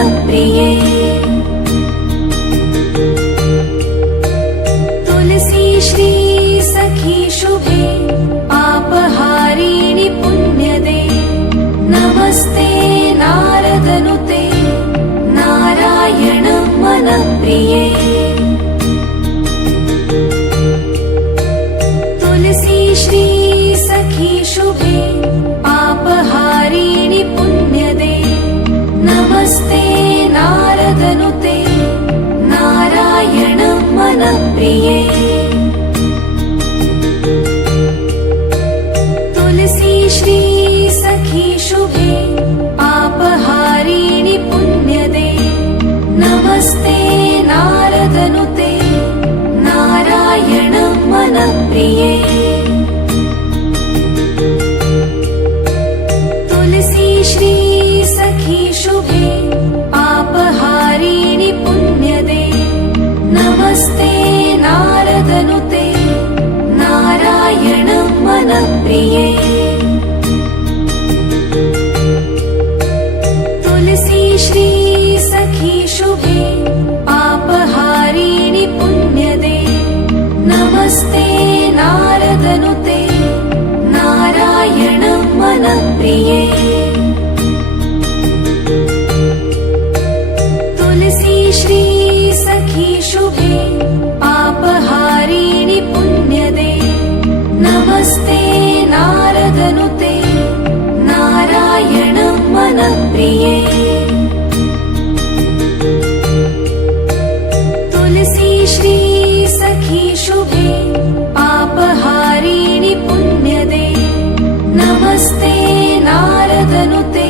मनप्रिये तुलसी श्री सखी शुभे पापहारिणि पुण्यदे नमस्ते नारदनुते नारायण मनप्रिये तुलसी श्री सखी शुभे पापहारिणि पुण्यदे नमस्ते नारदनुते नारायण मनप्रिये तुलसी श्री सखी शुभे पापहारिणि पुण्यदे नमस्ते नारदनुते नारायण मनप्रिये तुलसी श्री सखी शुभे पापहारिणि पुण्यदे नमस्ते नारदनुते नारायण मनप्रिये तुलसी श्री सखी शुभे पापहारिणि पुण्यदे नमस्ते नारदनुते नारायण मनप्रिये तुलसी श्री सखी शुभे पापहारिणि पुण्यदे नमस्ते नारदनुते नारायण मनप्रिये तुलसी श्री सखी शुभे पापहारिणि पुण्यदे नमस्ते नारदनुते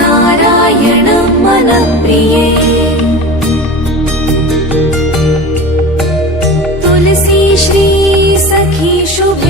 नारायण मनप्रिये तुलसी श्री सखी शुभे